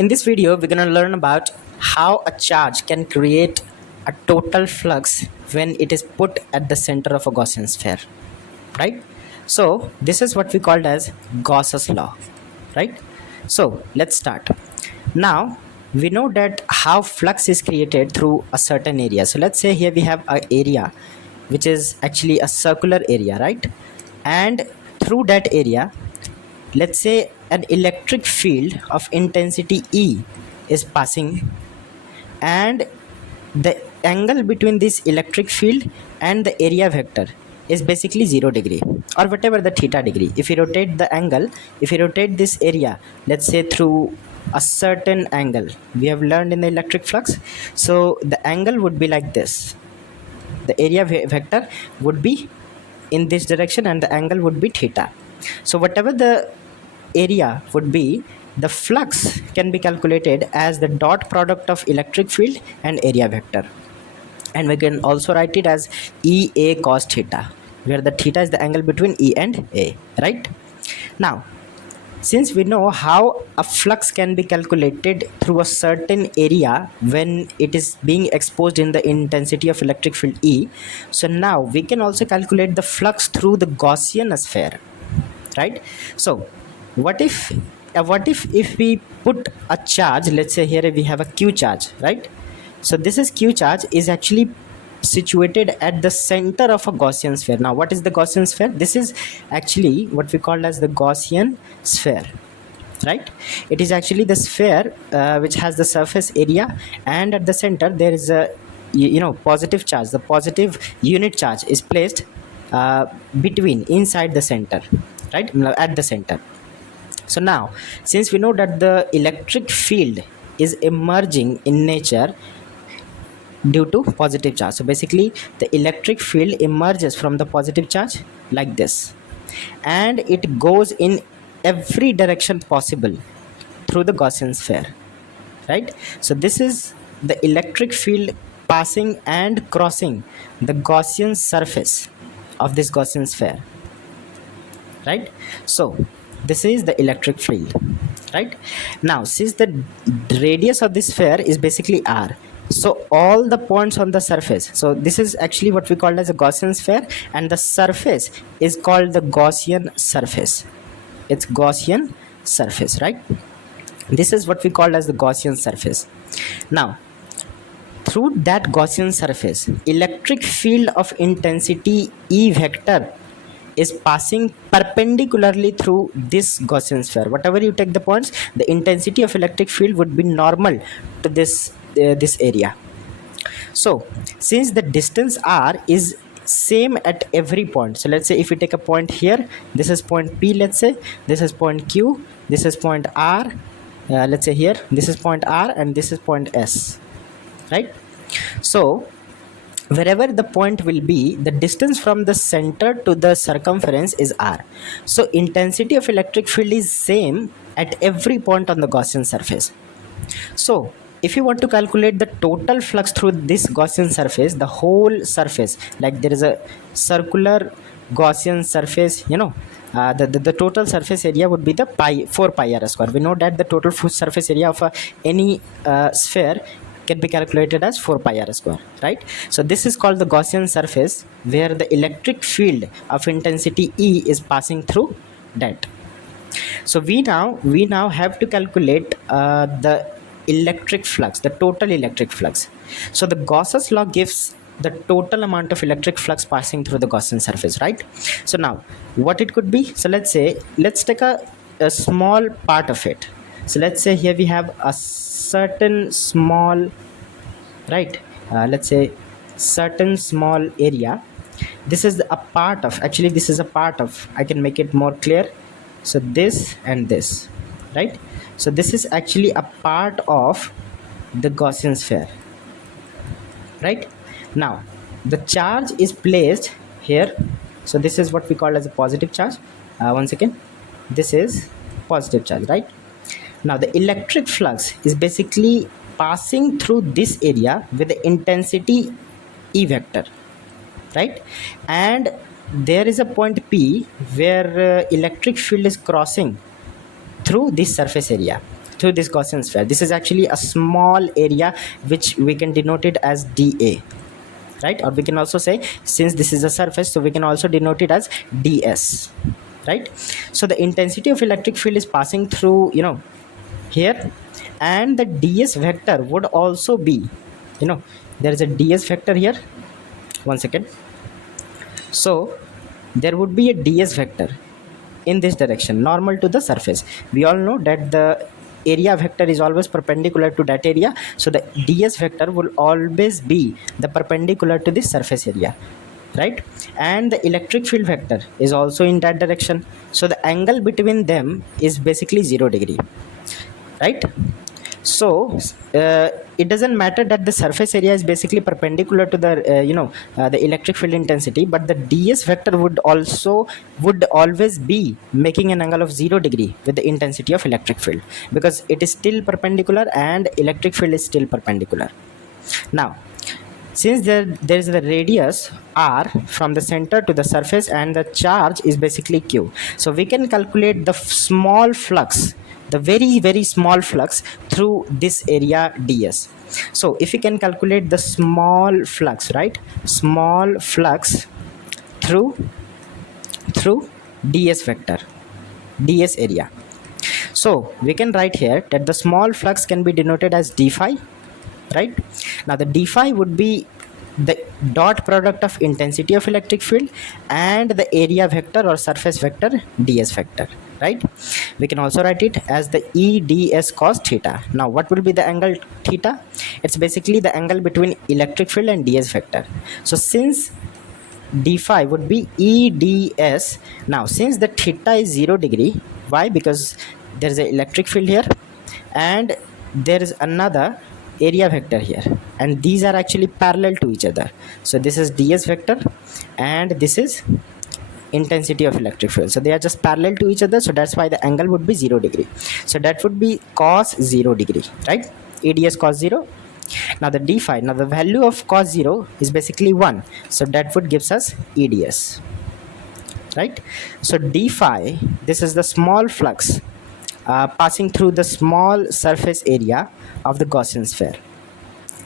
In this video, we're going to learn about how a charge can create a total flux when it is put at the center of a Gaussian sphere, right? So this is what we called as Gauss's law, right? So let's start. Now we know that how flux is created through a certain area. So let's say here we have an area which is actually a circular area, right? And through that area, let's say an electric field of intensity E is passing, and the angle between this electric field and the area vector is basically 0 degree or whatever the theta degree. If you rotate the angle, if you rotate this area, let's say through a certain angle, we have learned in the electric flux, so the angle would be like this. The area vector would be in this direction and the angle would be theta. So whatever the area would be, the flux can be calculated as the dot product of electric field and area vector, and we can also write it as EA cos theta, where the theta is the angle between E and A, right? Now since we know how a flux can be calculated through a certain area when it is being exposed in the intensity of electric field E, so now we can also calculate the flux through the Gaussian sphere, right? So what if we put a charge, let's say here we have a Q charge, right? So this is Q charge is actually situated at the center of a Gaussian sphere. Now what is the Gaussian sphere? This is actually what we call as the Gaussian sphere, right? It is actually the sphere which has the surface area, and at the center there is a positive charge. The positive unit charge is placed between inside the center, right, at the center. So now since we know that the electric field is emerging in nature due to positive charge, so basically the electric field emerges from the positive charge like this, and it goes in every direction possible through the Gaussian sphere, right? So this is the electric field passing and crossing the Gaussian surface of this Gaussian sphere, right? So this is the electric field, right? Now since the radius of this sphere is basically r, so all the points on the surface, so this is actually what we call as a Gaussian sphere, and the surface is called the Gaussian surface. It's Gaussian surface, right? This is what we call as the Gaussian surface. Now through that Gaussian surface, electric field of intensity E vector is passing perpendicularly through this Gaussian sphere. Whatever you take the points, the intensity of electric field would be normal to this area. So since the distance r is same at every point, so let's say if we take a point here, this is point P, let's say this is point Q, this is point R, let's say here this is point R, and this is point S, right? So wherever the point will be, the distance from the center to the circumference is r. So intensity of electric field is same at every point on the Gaussian surface. So if you want to calculate the total flux through this Gaussian surface, the whole surface, like there is a circular Gaussian surface, the total surface area would be the 4 pi r square. We know that the total surface area of any sphere can be calculated as 4 pi r square, right? So this is called the Gaussian surface, where the electric field of intensity E is passing through that. So we now have to calculate the electric flux, the total electric flux. So the Gauss's law gives the total amount of electric flux passing through the Gaussian surface, right? So now what it could be, so let's take a small part of it. So let's say here we have a certain small, right, let's say certain small area. This is a part of, actually this is a part of, I can make it more clear, so this and this, right? So this is actually a part of the Gaussian sphere, right? Now the charge is placed here, so this is what we call as a positive charge. Once again, this is positive charge, right? Now the electric flux is basically passing through this area with the intensity E vector, right? And there is a point P where electric field is crossing through this surface area. through this Gaussian sphere. This is actually a small area which we can denote it as dA, right? Or we can also say, since this is a surface, so we can also denote it as ds, right? So the intensity of electric field is passing through, here, and the ds vector would also be, there is a ds vector here. One second. So there would be a ds vector in this direction, normal to the surface. We all know that the area vector is always perpendicular to that area, so the ds vector will always be the perpendicular to this surface area, right? And the electric field vector is also in that direction, so the angle between them is basically 0 degree, right? So it doesn't matter that the surface area is basically perpendicular to the the electric field intensity, but the ds vector would always be making an angle of 0 degree with the intensity of electric field, because it is still perpendicular and electric field is still perpendicular. Now, since there is the radius r from the center to the surface and the charge is basically q, so we can calculate the small flux, the very small flux through this area ds. So if we can calculate the small flux, right, small flux through ds vector, ds area, so we can write here that the small flux can be denoted as d phi, right? Now the d phi would be the dot product of intensity of electric field and the area vector or surface vector ds vector, right? We can also write it as the eds cos theta. Now what will be the angle theta? It's basically the angle between electric field and ds vector. So since d phi would be eds, now since the theta is 0 degree, why? Because there is an electric field here and there is another area vector here, and these are actually parallel to each other. So this is ds vector and this is intensity of electric field, so they are just parallel to each other, so that's why the angle would be 0 degree. So that would be cos 0 degree, right? eds cos 0. Now the d phi, now the value of cos 0 is basically 1, so that would gives us eds, right? So d phi, this is the small flux passing through the small surface area of the Gaussian sphere.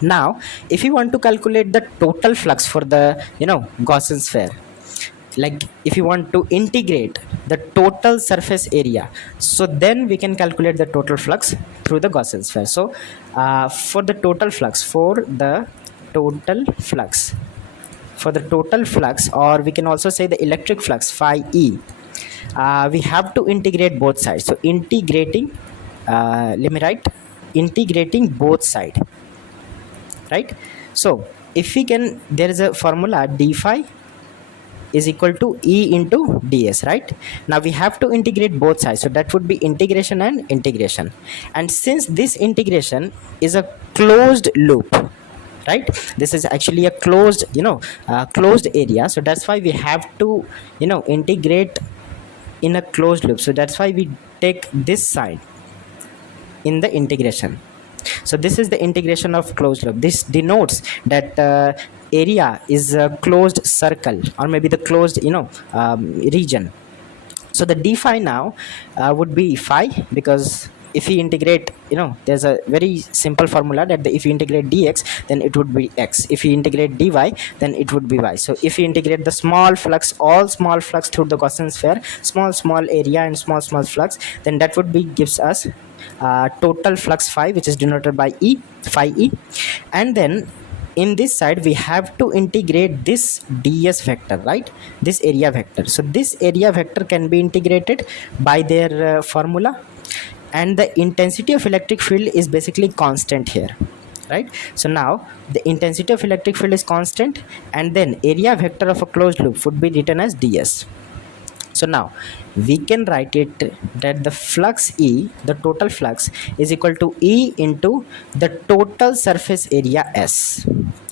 Now if you want to calculate the total flux for the Gaussian sphere, like if you want to integrate the total surface area, so then we can calculate the total flux through the Gaussian sphere. So for the total flux, or we can also say the electric flux phi e, we have to integrate both sides. So integrating, let me write, integrating both sides, right? So if we can, there is a formula, d phi is equal to e into ds, right? Now we have to integrate both sides, so that would be integration and integration. And since this integration is a closed loop, right, this is actually a closed closed area, so that's why we have to integrate in a closed loop. So that's why we take this side in the integration. So this is the integration of closed loop. This denotes that area is a closed circle, or maybe the closed region. So the d phi now would be phi, because if we integrate, there's a very simple formula that if you integrate dx, then it would be x. If you integrate dy, then it would be y. So if you integrate the small flux, all small flux through the Gaussian sphere, small area and small flux, then that would be gives us total flux phi, which is denoted by phi e. And then in this side we have to integrate this ds vector, right, this area vector. So this area vector can be integrated by their formula, and the intensity of electric field is basically constant here, right? So now the intensity of electric field is constant, and then area vector of a closed loop would be written as ds. So now we can write it that the flux E, the total flux, is equal to E into the total surface area S,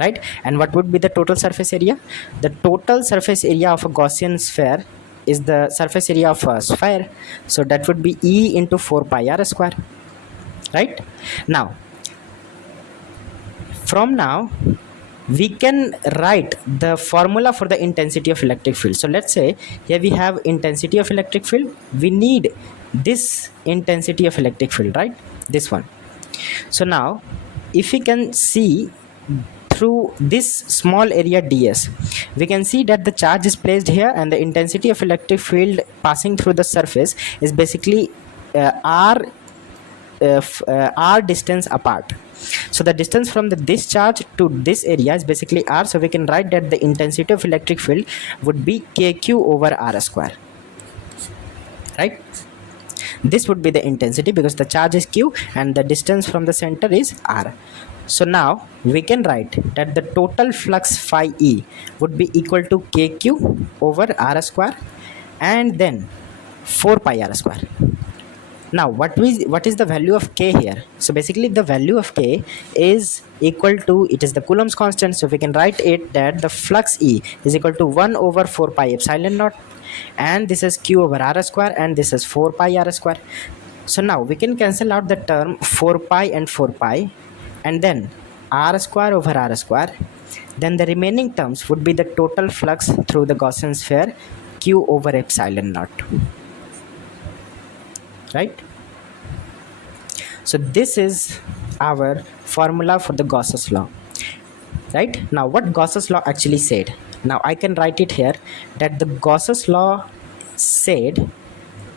right? And what would be the total surface area? The total surface area of a Gaussian sphere is the surface area of a sphere, so that would be E into 4 pi r square, right? Now from now we can write the formula for the intensity of electric field. So let's say here we have intensity of electric field, we need this intensity of electric field, right? this one. So now if we can see through this small area ds, we can see that the charge is placed here and the intensity of electric field passing through the surface is basically r distance apart. So the distance from the this charge to this area is basically r, so we can write that the intensity of electric field would be kq over r square, right? This would be the intensity because the charge is q and the distance from the center is r. So now we can write that the total flux phi e would be equal to kq over r square and then 4 pi r square. Now what is the value of k here? So basically the value of k is equal to, it is the Coulomb's constant, so we can write it that the flux E is equal to 1 over 4 pi epsilon naught, and this is q over r square and this is 4 pi r square. So now we can cancel out the term 4 pi and 4 pi and then r square over r square, then the remaining terms would be the total flux through the Gaussian sphere q over epsilon naught, right? So this is our formula for the Gauss's law, right? Now what Gauss's law actually said, now I can write it here that the Gauss's law said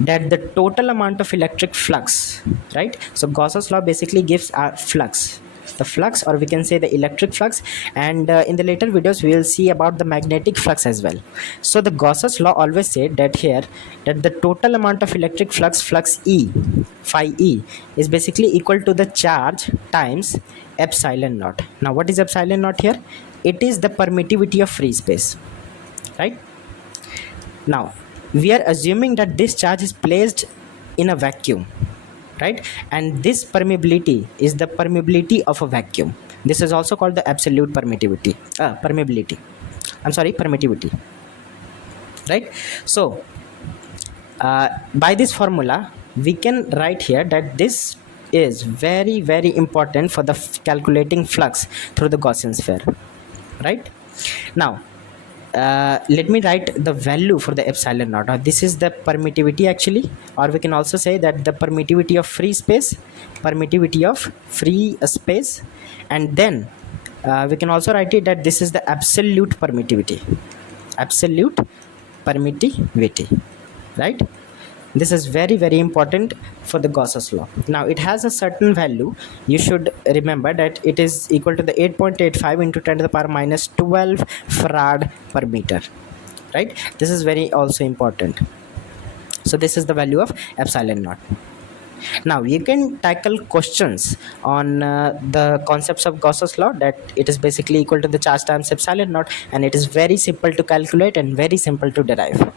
that the total amount of electric flux, right? So Gauss's law basically gives our flux, the flux, or we can say the electric flux, and in the later videos we will see about the magnetic flux as well. So the Gauss's law always said that here that the total amount of electric flux E, phi E, is basically equal to the charge times epsilon naught. Now what is epsilon naught here? It is the permittivity of free space, right? Now we are assuming that this charge is placed in a vacuum, right? And this permeability is the permeability of a vacuum. This is also called the absolute permittivity, permittivity, right? So by this formula we can write here that this is very important for the calculating flux through the Gaussian sphere, right? Now let me write the value for the epsilon naught. Now, this is the permittivity actually, or we can also say that the permittivity of free space, and then we can also write it that this is the absolute permittivity, right? This is very important for the Gauss's law. Now it has a certain value. You should remember that it is equal to the 8.85 into 10 to the power minus 12 farad per meter, right? This is very also important. So this is the value of epsilon naught. Now you can tackle questions on the concepts of Gauss's law, that it is basically equal to the charge times epsilon naught, and it is very simple to calculate and very simple to derive.